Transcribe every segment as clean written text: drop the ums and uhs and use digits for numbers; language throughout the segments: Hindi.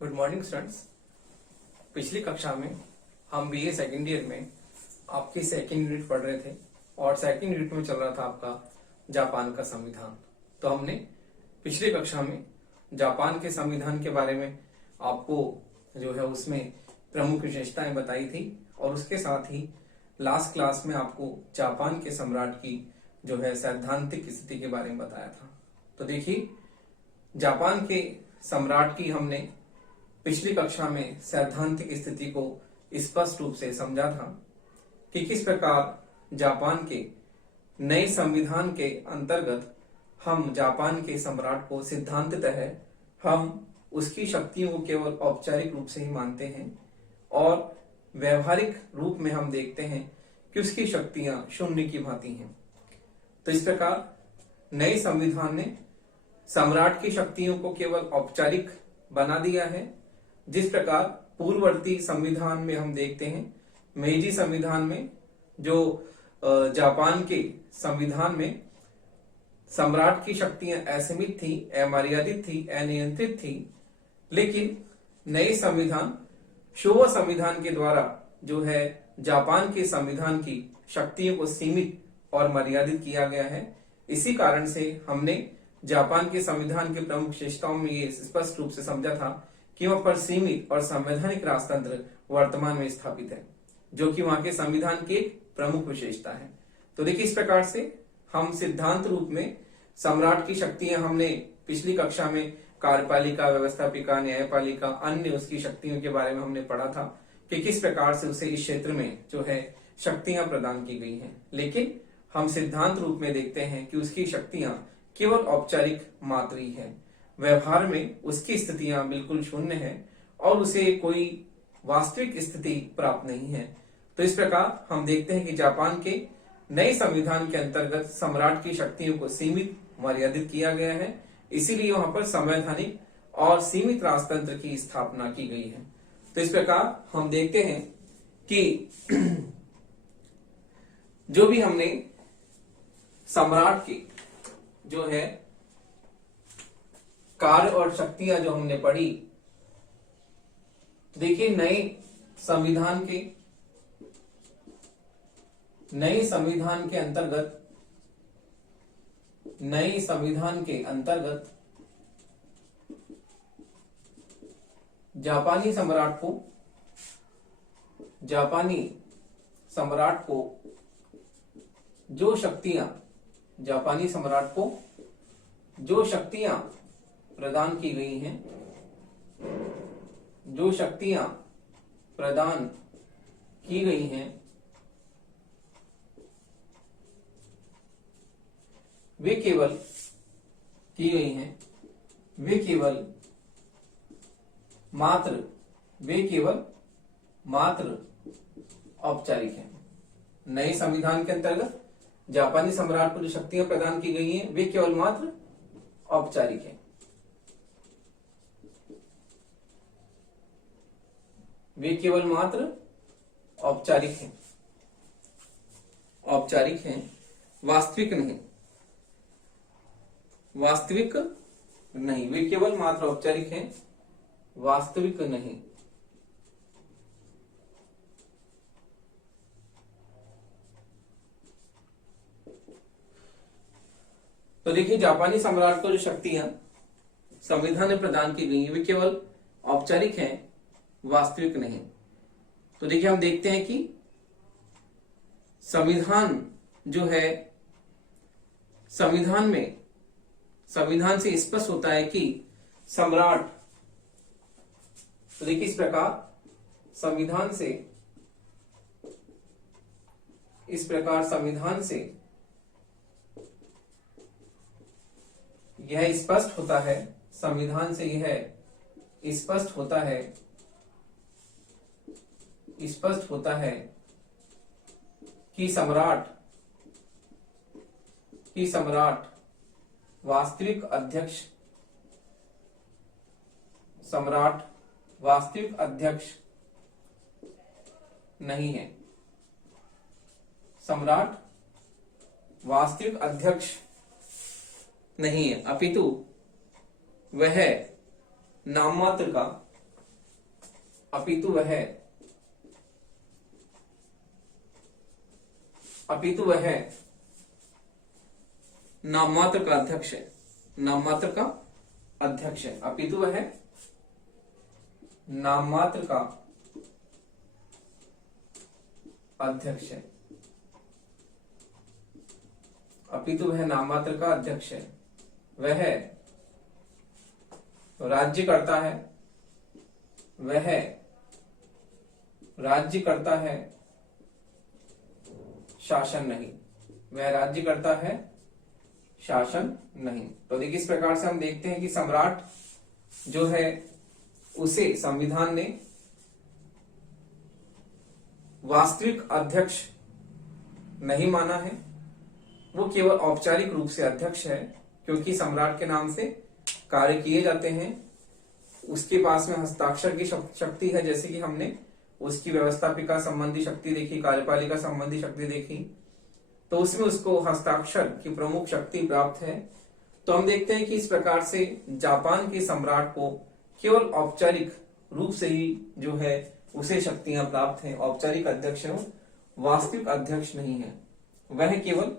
Good morning students. पिछली कक्षा में हम बीए सेकेंड ईयर में आपकी सेकेंड यूनिट पढ़ रहे थे और सेकेंड यूनिट में चल रहा था आपका जापान का संविधान। तो हमने पिछली कक्षा में जापान के संविधान के बारे में आपको जो है उसमें प्रमुख विशेषताएं बताई थी और उसके साथ ही लास्ट क्लास में आपको जापान के सम्राट की जो है सैद्धांतिक स्थिति के बारे में बताया था। तो देखिए, जापान के सम्राट की हमने पिछली कक्षा में सैद्धांतिक स्थिति को स्पष्ट रूप से समझा था कि किस प्रकार जापान के नए संविधान के अंतर्गत हम जापान के सम्राट को सिद्धांततः हम उसकी शक्तियों को केवल औपचारिक रूप से ही मानते हैं और व्यवहारिक रूप में हम देखते हैं कि उसकी शक्तियां शून्य की भांति हैं। तो इस प्रकार नए संविधान ने सम्राट की शक्तियों को केवल औपचारिक बना दिया है, जिस प्रकार पूर्ववर्ती संविधान में हम देखते हैं। मेiji संविधान में जो जापान के संविधान में सम्राट की शक्तियां असीमित थी, अमर्यादित थी, अनियंत्रित थी, लेकिन नए संविधान शोवा संविधान के द्वारा जो है जापान के संविधान की शक्तियों को सीमित और मर्यादित किया गया है। इसी कारण से हमने जापान के संविधान के प्रमुख विशेषताओं में ये स्पष्ट रूप से समझा था कि वहां पर सीमित और संवैधानिक राजतंत्र वर्तमान में स्थापित है, जो कि वहां के संविधान की एक प्रमुख विशेषता है। तो देखिए, इस प्रकार से हम सिद्धांत रूप में सम्राट की शक्तियां हमने पिछली कक्षा में कार्यपालिका, व्यवस्थापिका, न्यायपालिका, अन्य उसकी शक्तियों के बारे में हमने पढ़ा था कि किस प्रकार से उसे इस क्षेत्र में जो है शक्तियां प्रदान की गई हैं। लेकिन हम सिद्धांत रूप में देखते हैं कि उसकी शक्तियां केवल औपचारिक मात्र ही है, व्यवहार में उसकी स्थितियां बिल्कुल शून्य है और उसे कोई वास्तविक स्थिति प्राप्त नहीं है। तो इस प्रकार हम देखते हैं कि जापान के नए संविधान के अंतर्गत सम्राट की शक्तियों को सीमित, मर्यादित किया गया है। इसीलिए वहां पर संवैधानिक और सीमित राजतंत्र की स्थापना की गई है। तो इस प्रकार हम देखते हैं कि जो भी हमने सम्राट की जो है कार्य और शक्तियां जो हमने पढ़ी, देखिए नए संविधान के अंतर्गत जापानी सम्राट को जो शक्तियां प्रदान की गई हैं, वे केवल मात्र औपचारिक हैं। नए संविधान के अंतर्गत जापानी सम्राट को जो शक्तियां प्रदान की गई हैं, वे केवल मात्र औपचारिक हैं। औपचारिक हैं, वास्तविक नहीं, वे केवल मात्र औपचारिक हैं, वास्तविक नहीं। तो देखिए, जापानी सम्राट को जो शक्तियां संविधान में प्रदान की गई हैं, वे केवल औपचारिक हैं, वास्तविक नहीं। तो देखिए, हम देखते हैं कि संविधान जो है, संविधान से स्पष्ट होता है कि सम्राट, तो देखिए इस प्रकार संविधान से यह स्पष्ट होता है, स्पष्ट होता है कि सम्राट वास्तविक अध्यक्ष नहीं है। सम्राट वास्तविक अध्यक्ष नहीं है, अपितु वह नाममात्र का अपितु वह नाममात्र का अध्यक्ष है, नाममात्र का अध्यक्ष है। अपितु वह नाममात्र का अध्यक्ष है। अपितु वह नाममात्र का अध्यक्ष है। वह राज्य करता है, वह राज्य करता है, शासन नहीं। वह राज्य करता है, शासन नहीं। तो देखिए इस प्रकार से हम देखते हैं कि सम्राट जो है उसे संविधान ने वास्तविक अध्यक्ष नहीं माना है, वो केवल औपचारिक रूप से अध्यक्ष है, क्योंकि सम्राट के नाम से कार्य किए जाते हैं। उसके पास में हस्ताक्षर की शक्ति है, जैसे कि हमने उसकी व्यवस्थापिका संबंधी शक्ति देखी, कार्यपालिका संबंधी शक्ति देखी, तो उसमें उसको हस्ताक्षर की प्रमुख शक्ति प्राप्त है। तो हम देखते हैं कि इस प्रकार से जापान के सम्राट को केवल औपचारिक रूप से ही जो है उसे शक्तियां प्राप्त हैं, औपचारिक अध्यक्ष है, वास्तविक अध्यक्ष नहीं है। वह केवल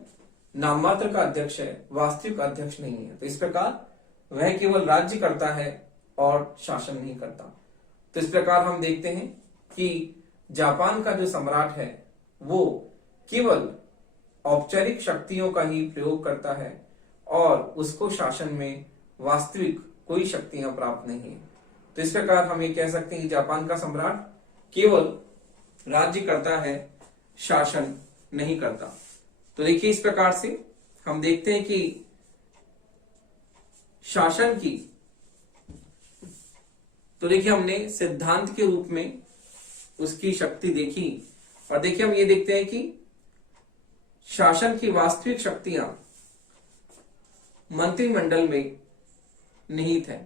नाममात्र का अध्यक्ष है, वास्तविक अध्यक्ष नहीं है। तो इस प्रकार वह केवल राज्य करता है और शासन नहीं करता। तो इस प्रकार हम देखते हैं कि जापान का जो सम्राट है वो केवल औपचारिक शक्तियों का ही प्रयोग करता है और उसको शासन में वास्तविक कोई शक्तियां प्राप्त नहीं है। तो इस प्रकार हम ये कह सकते हैं कि जापान का सम्राट केवल राज्य करता है, शासन नहीं करता। तो देखिए इस प्रकार से हम देखते हैं कि शासन की, तो देखिए हमने सिद्धांत के रूप में उसकी शक्ति देखी, और देखिए हम ये देखते हैं कि शासन की वास्तविक शक्तियां मंत्रिमंडल में निहित है।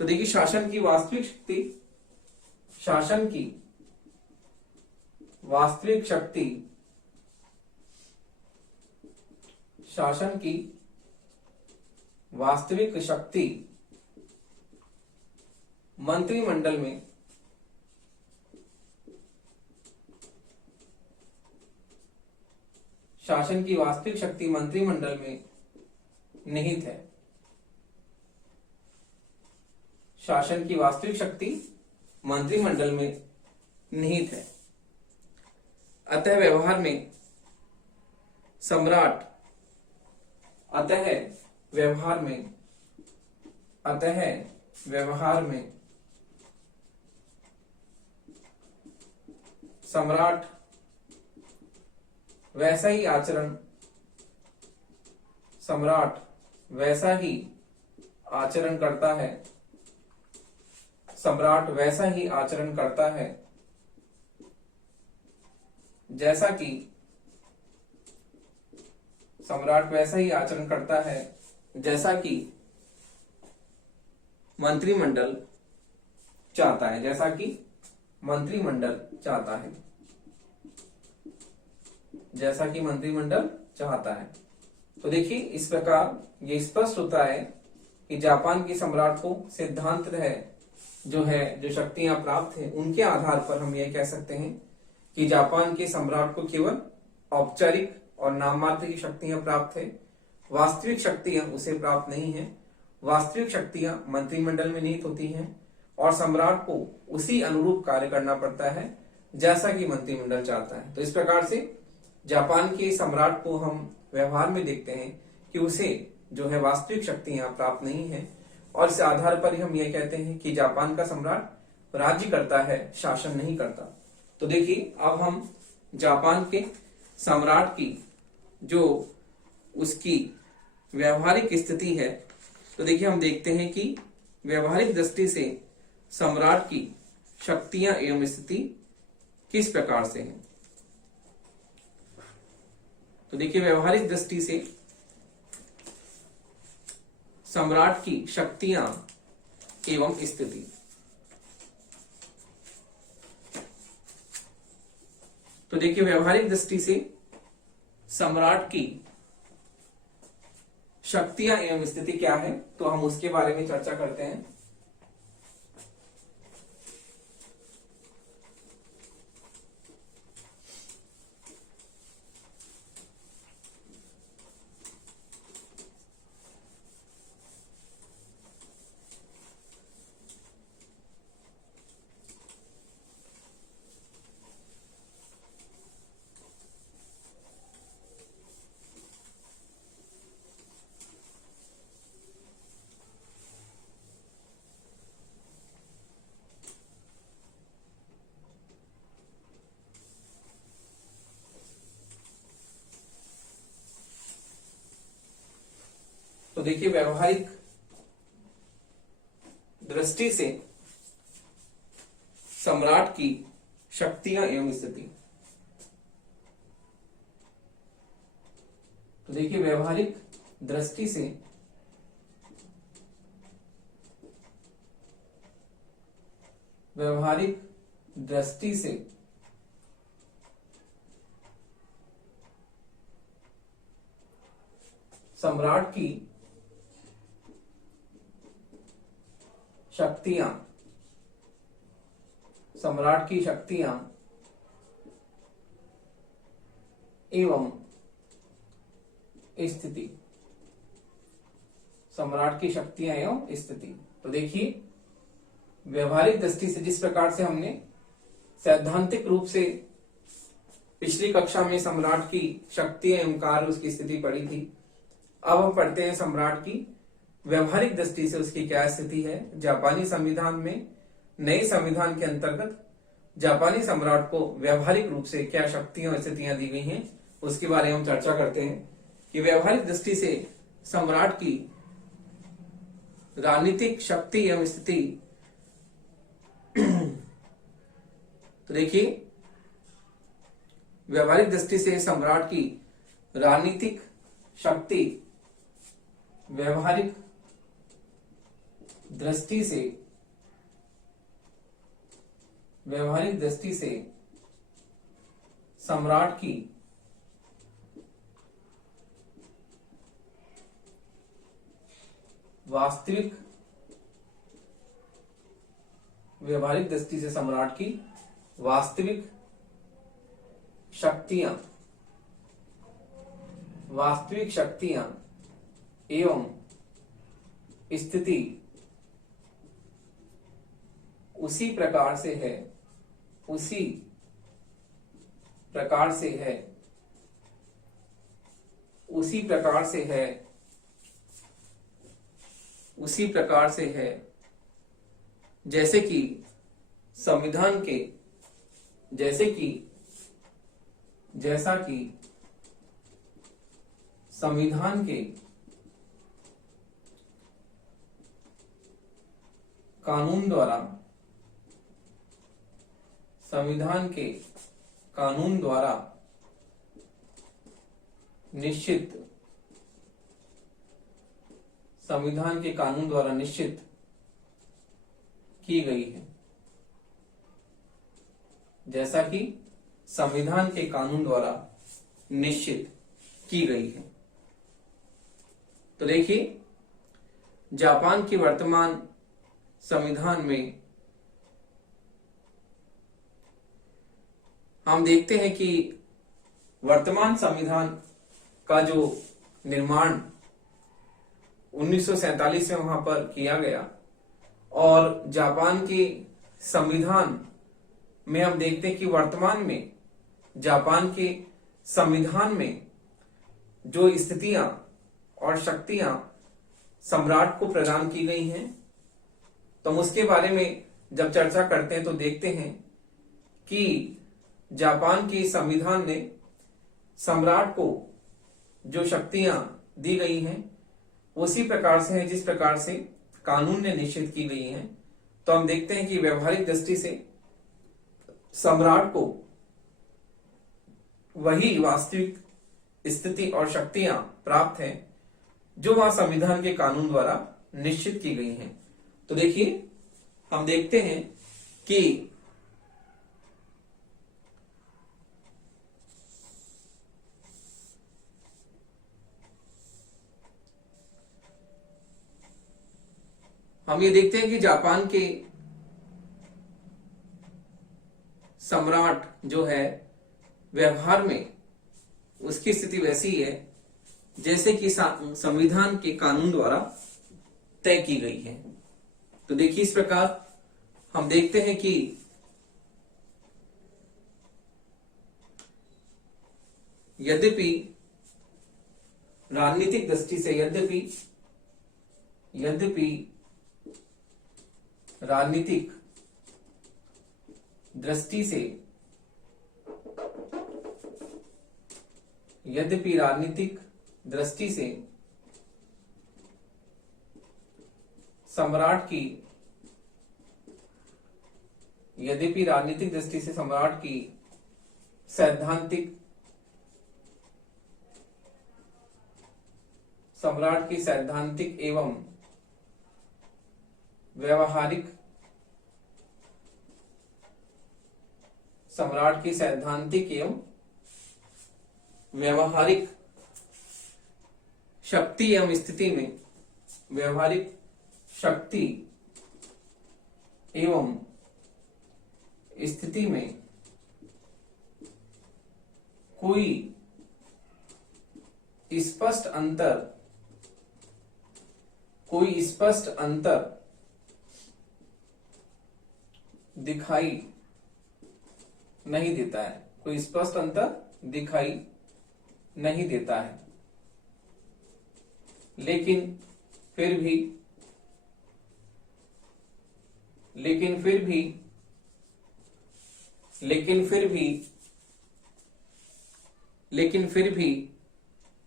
तो देखिए शासन की वास्तविक शक्ति, शासन की वास्तविक शक्ति, शासन की वास्तविक शक्ति मंत्रिमंडल में, शासन की वास्तविक शक्ति मंत्रिमंडल में निहित है। शासन की वास्तविक शक्ति मंत्रिमंडल में निहित है। अतः व्यवहार में सम्राट, अतः व्यवहार में, अतः व्यवहार में सम्राट वैसा ही आचरण, सम्राट वैसा ही आचरण करता है, सम्राट वैसा ही आचरण करता है जैसा कि, सम्राट वैसा ही आचरण करता है जैसा कि मंत्रिमंडल चाहता है, जैसा कि मंत्रिमंडल चाहता है, जैसा कि मंत्रिमंडल चाहता है। तो देखिए इस प्रकार ये स्पष्ट होता है कि जापान के सम्राट को सिद्धांत है जो शक्तियां प्राप्त है, उनके आधार पर हम ये कह सकते हैं कि जापान के सम्राट को केवल औपचारिक और नाममात्र की शक्तियां प्राप्त है, वास्तविक शक्तियां उसे प्राप्त नहीं है। वास्तविक शक्तियां मंत्रिमंडल में निहित होती हैं और सम्राट को उसी अनुरूप कार्य करना पड़ता है जैसा कि मंत्रिमंडल चाहता है। तो इस प्रकार से जापान के सम्राट को हम व्यवहार में देखते हैं कि उसे जो है वास्तविक शक्तियां प्राप्त नहीं है, और इस आधार पर ही हम ये कहते हैं कि जापान का सम्राट राज्य करता है, शासन नहीं करता। तो देखिए अब हम जापान के सम्राट की जो उसकी व्यवहारिक स्थिति है, तो देखिए हम देखते हैं कि व्यवहारिक दृष्टि से सम्राट की शक्तियां एवं स्थिति किस प्रकार से है। तो देखिए व्यवहारिक दृष्टि से सम्राट की शक्तियां एवं स्थिति, तो देखिए व्यवहारिक दृष्टि से सम्राट की शक्तियां एवं स्थिति क्या है, तो हम उसके बारे में चर्चा करते हैं। देखिए व्यवहारिक दृष्टि से सम्राट की शक्तियां एवं स्थिति। तो देखिए व्यवहारिक दृष्टि से सम्राट की शक्तियां एवं स्थिति। सम्राट की शक्तियां एवं स्थिति। तो देखिए व्यवहारिक दृष्टि से जिस प्रकार से हमने सैद्धांतिक रूप से पिछली कक्षा में सम्राट की शक्ति एवं कार्य उसकी स्थिति पढ़ी थी, अब हम पढ़ते हैं सम्राट की व्यवहारिक दृष्टि से उसकी क्या स्थिति है। जापानी संविधान में नए संविधान के अंतर्गत जापानी सम्राट को व्यवहारिक रूप से क्या शक्तियां और स्थितियां दी गई हैं, उसके बारे में हम चर्चा करते हैं कि व्यवहारिक दृष्टि से सम्राट की राजनीतिक शक्ति एवं स्थिति। तो देखिए व्यवहारिक दृष्टि से सम्राट की राजनीतिक शक्ति व्यवहारिक दृष्टि से सम्राट की वास्तविक व्यवहारिक दृष्टि से सम्राट की वास्तविक शक्तियां एवं स्थिति उसी प्रकार से है जैसा कि संविधान के कानून द्वारा निश्चित की गई है। जैसा कि संविधान के कानून द्वारा निश्चित की गई है। तो देखिए जापान की वर्तमान संविधान में हम देखते हैं कि वर्तमान संविधान का जो निर्माण 1947 में वहां पर किया गया और जापान के संविधान में हम देखते हैं कि वर्तमान में जापान के संविधान में जो स्थितियां और शक्तियां सम्राट को प्रदान की गई हैं, तो हम उसके बारे में जब चर्चा करते हैं तो देखते हैं कि जापान के संविधान ने सम्राट को जो शक्तियां दी गई हैं उसी प्रकार से है जिस प्रकार से कानून ने निश्चित की गई हैं। तो हम देखते हैं कि व्यवहारिक दृष्टि से सम्राट को वही वास्तविक स्थिति और शक्तियां प्राप्त हैं जो वहां संविधान के कानून द्वारा निश्चित की गई हैं। तो देखिए हम देखते हैं कि हम ये देखते हैं कि जापान के सम्राट जो है व्यवहार में उसकी स्थिति वैसी है जैसे कि संविधान के कानून द्वारा तय की गई है। तो देखिए इस प्रकार हम देखते हैं कि यद्यपि राजनीतिक दृष्टि से यद्यपि राजनीतिक दृष्टि से सम्राट की, यद्यपि राजनीतिक दृष्टि से सम्राट की सैद्धांतिक एवं व्यवहारिक शक्ति एवं स्थिति में, व्यवहारिक शक्ति एवं स्थिति में कोई स्पष्ट अंतर दिखाई नहीं देता है, कोई स्पष्ट अंतर दिखाई नहीं देता है। लेकिन फिर भी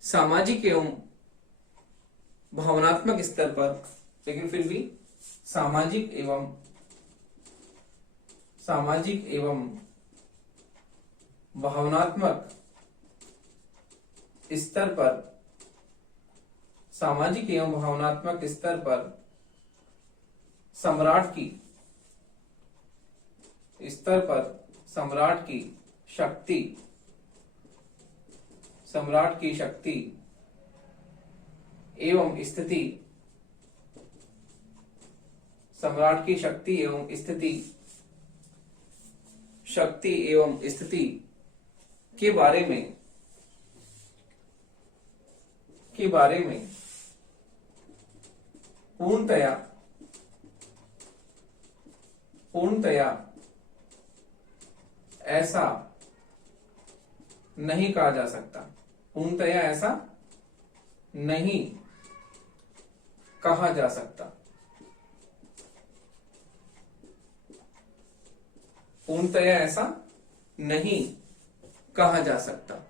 सामाजिक एवं भावनात्मक स्तर पर, सामाजिक एवं भावनात्मक स्तर पर सम्राट की शक्ति एवं स्थिति के बारे में पूर्णतया ऐसा नहीं कहा जा सकता, पूर्णतया ऐसा नहीं कहा जा सकता, पूर्णतया ऐसा नहीं कहा जा सकता।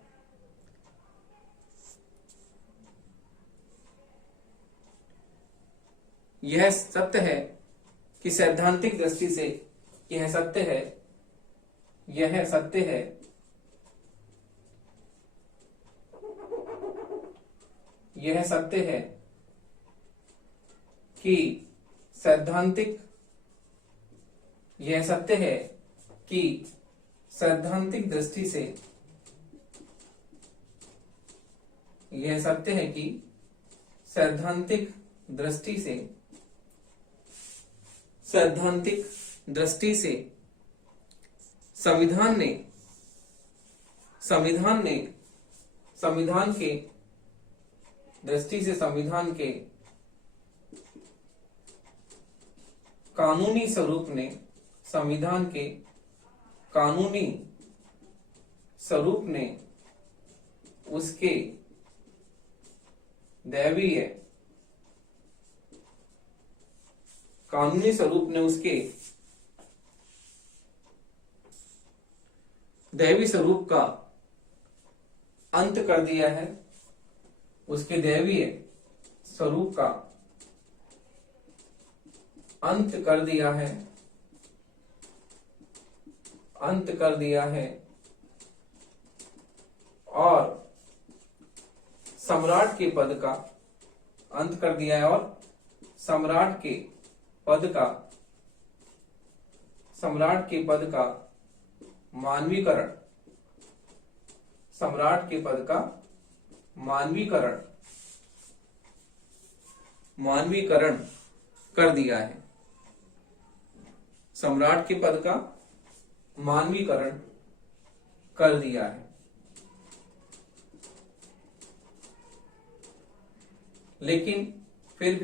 यह सत्य है कि सैद्धांतिक दृष्टि से यह सत्य है कि सैद्धांतिक दृष्टि से संविधान के कानूनी स्वरूप ने उसके दैवी स्वरूप का अंत कर दिया है, उसके दैवीय स्वरूप का अंत कर दिया है और सम्राट के पद का मानवीकरण कर दिया है, सम्राट के पद का मानवीकरण कर दिया है। लेकिन फिर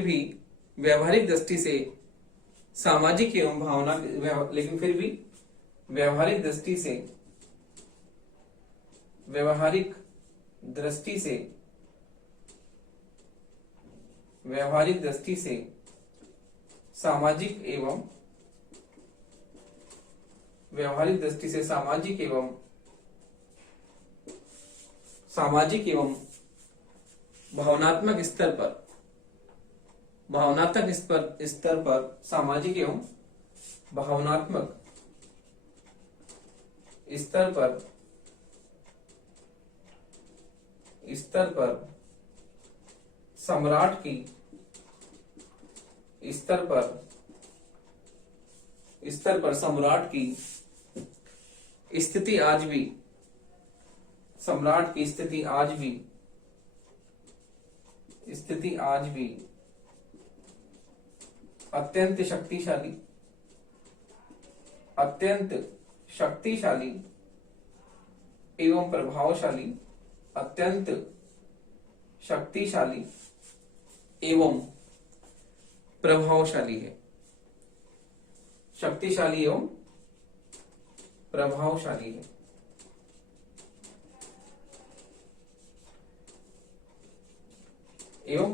भी व्यावहारिक दृष्टि से सामाजिक एवं भावना व्यावहारिक दृष्टि से सामाजिक एवं व्यवहारिक दृष्टि से सामाजिक एवं भावनात्मक स्तर पर सामाजिक एवं भावनात्मक स्तर पर सम्राट की स्थिति आज भी अत्यंत शक्तिशाली एवं प्रभावशाली है। शक्तिशाली एवं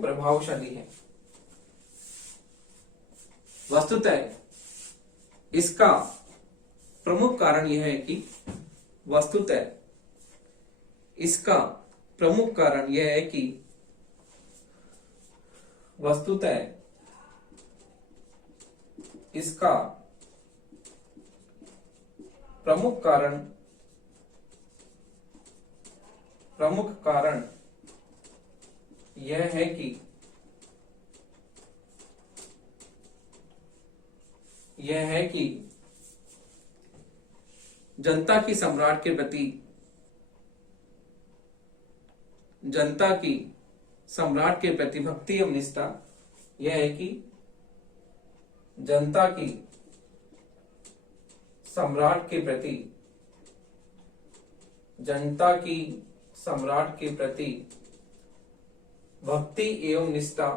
प्रभावशाली है। वस्तुतः इसका प्रमुख कारण यह है कि जनता की सम्राट के प्रति भक्ति एवं निष्ठा, यह है कि जनता की सम्राट के प्रति भक्ति एवं निष्ठा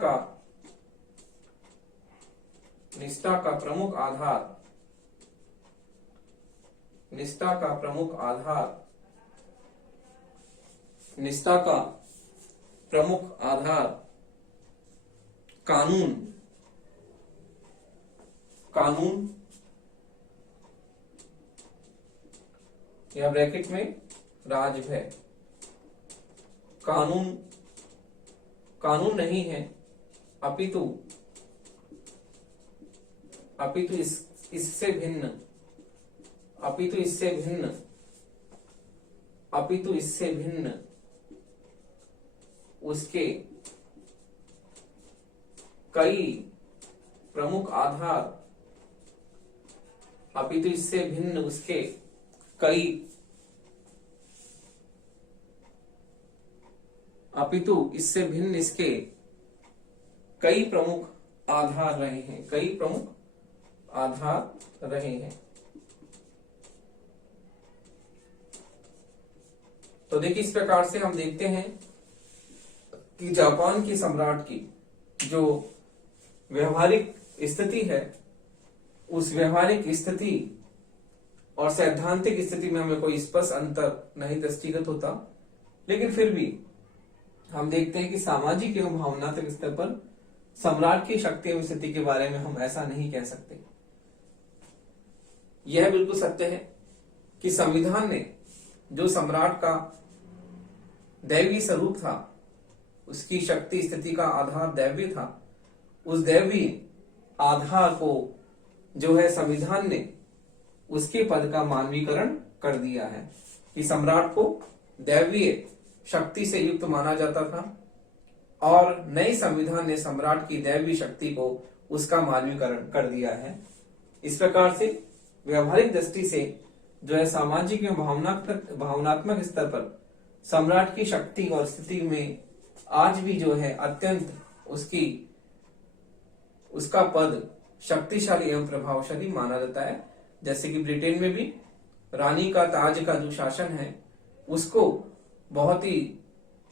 का प्रमुख आधार कानून या ब्रैकेट में राजभय, कानून नहीं है, अपितु इससे भिन्न उसके कई प्रमुख आधार रहे हैं। तो देखिए, इस प्रकार से हम देखते हैं कि जापान की सम्राट की जो व्यवहारिक स्थिति है, उस व्यवहारिक स्थिति और सैद्धांतिक स्थिति में हमें कोई स्पष्ट अंतर नहीं दृष्टिगत होता, लेकिन फिर भी हम देखते हैं कि सामाजिक एवं भावनात्मक स्तर पर सम्राट की शक्ति एवं स्थिति के बारे में हम ऐसा नहीं कह सकते। यह बिल्कुल सत्य है कि संविधान ने जो सम्राट का दैवी स्वरूप था, उसकी शक्ति स्थिति का आधार दैवी था, उस दैवी आधार को जो है संविधान ने उसके पद का मानवीकरण कर दिया है कि सम्राट को दैवीय शक्ति से युक्त माना जाता था, और नए संविधान ने सम्राट की दैवी शक्ति को उसका मानवीकरण कर दिया है। इस प्रकार से व्यवहारिक दृष्टि से जो है सामाजिक एवं भावनात्मक स्तर पर सम्राट की शक्ति और स्थिति में आज भी जो है अत्यंत उसका पद शक्तिशाली एवं प्रभावशाली माना जाता है। जैसे कि ब्रिटेन में भी रानी का ताज का जो शासन है, उसको बहुत ही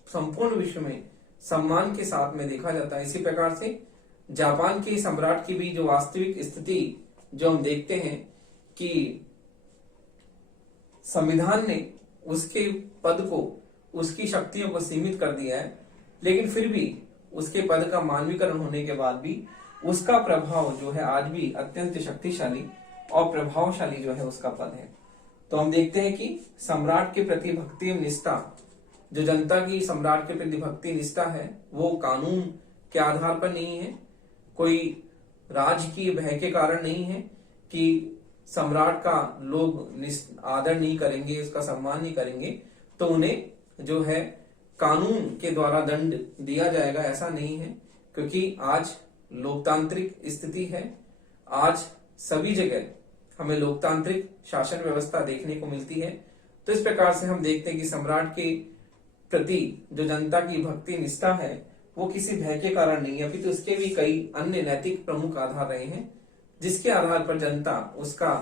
संपूर्ण विश्व में सम्मान के साथ में देखा जाता है। इसी प्रकार से जापान की सम्राट की भी जो वास्तविक स्थिति जो हम देखते हैं कि संविधान ने उसके पद को, उसकी शक्तियों को सीमित कर दिया है, लेकिन फिर भी उसके पद का मानवीकरण होने के बाद भी उसका प्रभाव जो है आज भी अत्यंत शक्तिशाली और प्रभावशाली जो है उसका पद है। तो हम देखते हैं कि सम्राट के प्रति भक्ति एवं निष्ठा, जो जनता की सम्राट के प्रति भक्ति निष्ठा है वो कानून के आधार पर नहीं है, कोई राजकीय भय के कारण नहीं है कि सम्राट का लोग आदर नहीं करेंगे, उसका सम्मान नहीं करेंगे तो उन्हें जो है कानून के द्वारा दंड दिया जाएगा, ऐसा नहीं है। क्योंकि आज लोकतांत्रिक स्थिति है, आज सभी जगह हमें लोकतांत्रिक शासन व्यवस्था देखने को मिलती है। तो इस प्रकार से हम देखते हैं कि सम्राट के प्रति जो जनता की भक्ति निष्ठा है वो किसी भय के कारण नहीं है, अपितु तो उसके भी कई अन्य नैतिक प्रमुख आधार रहे हैं जिसके आधार पर जनता उसका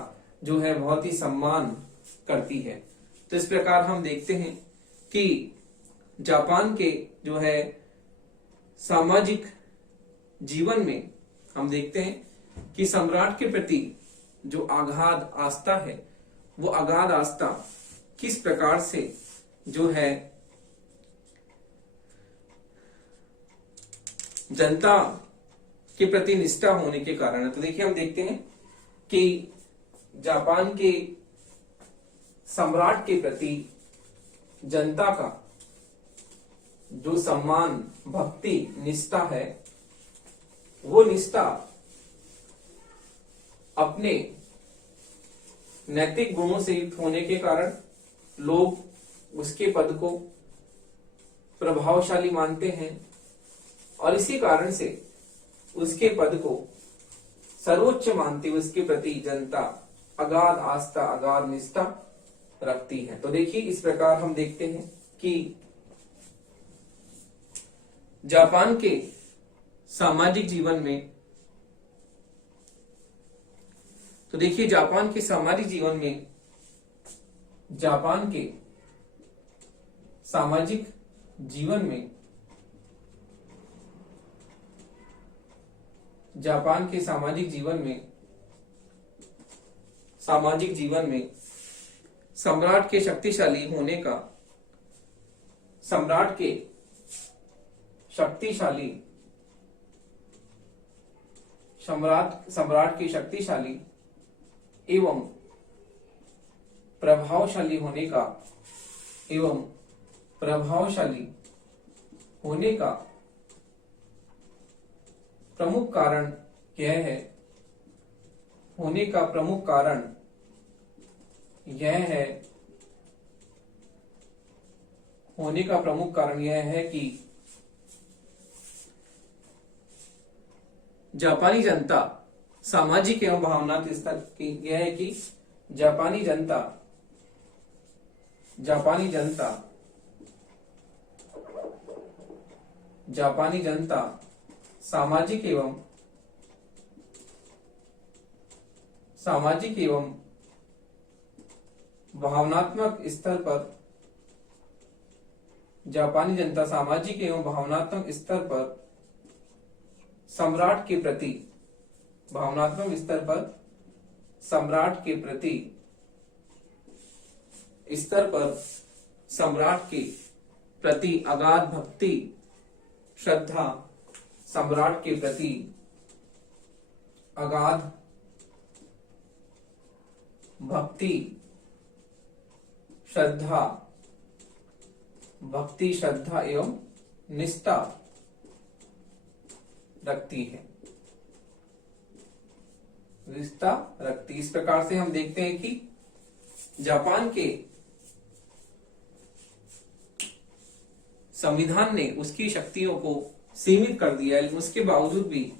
जो है बहुत ही सम्मान करती है। तो इस प्रकार हम देखते हैं कि जापान के जो है सामाजिक जीवन में हम देखते हैं कि सम्राट के प्रति जो अगाध आस्था है वो अगाध आस्था किस प्रकार से जो है जनता के प्रति निष्ठा होने के कारण है। तो देखिए हम देखते हैं कि जापान के सम्राट के प्रति जनता का जो सम्मान भक्ति निष्ठा है वो निष्ठा अपने नैतिक गुणों से युक्त होने के कारण लोग उसके पद को प्रभावशाली मानते हैं और इसी कारण से उसके पद को सर्वोच्च मानते हुए उसके प्रति जनता अगाध आस्था अगाध निष्ठा रखती है। तो देखिए इस प्रकार हम देखते हैं कि जापान के सामाजिक जीवन में, तो देखिए जापान के सामाजिक जीवन में जापान के सामाजिक जीवन में जापान के सामाजिक जीवन में सम्राट के शक्तिशाली होने का, सम्राट के शक्तिशाली एवं प्रभावशाली होने का प्रमुख कारण यह है, होने का प्रमुख कारण यह है कि जापानी जनता सामाजिक एवं भावनात्मक स्तर की, यह है कि जापानी जनता सामाजिक एवं भावनात्मक स्तर पर, जापानी जनता सामाजिक एवं भावनात्मक स्तर पर सम्राट के प्रति, भावनात्मक स्तर पर सम्राट के प्रति अगाध भक्ति श्रद्धा, सम्राट के प्रति अगाध भक्ति श्रद्धा एवं निष्ठा रखती है, इस प्रकार से हम देखते हैं कि जापान के संविधान ने उसकी शक्तियों को सीमित कर दिया है, उसके बावजूद भी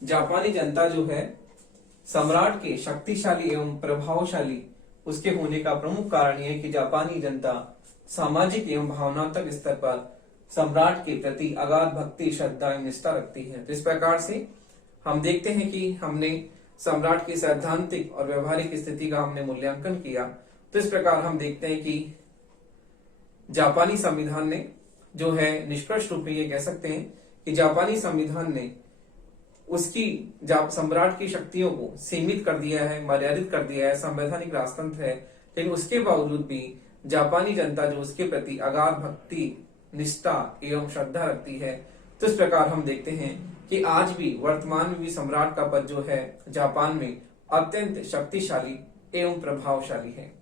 जापानी जनता जो है सम्राट के शक्तिशाली एवं प्रभावशाली उसके होने का प्रमुख कारण यह है कि जापानी जनता सामाजिक एवं भावनात्मक स्तर पर सम्राट के प्रति अगाध भक्ति श्रद्धा एवं निष्ठा रखती है। तो इस प्रकार से हम देखते हैं कि हमने सम्राट की सैद्धांतिक और व्यवहारिक स्थिति का हमने मूल्यांकन किया। तो इस प्रकार हम देखते हैं कि जापानी संविधान ने जो है निष्कर्ष रूप में ये कह सकते हैं कि जापानी संविधान ने उसकी सम्राट की शक्तियों को सीमित कर दिया है, मर्यादित कर दिया है, संवैधानिक राजतंत्र है, लेकिन उसके बावजूद भी जापानी जनता जो उसके प्रति अगाध भक्ति निष्ठा एवं श्रद्धा रखती है तो इस प्रकार हम देखते हैं कि आज भी वर्तमान में भी सम्राट का पद जो है जापान में अत्यंत शक्तिशाली एवं प्रभावशाली है।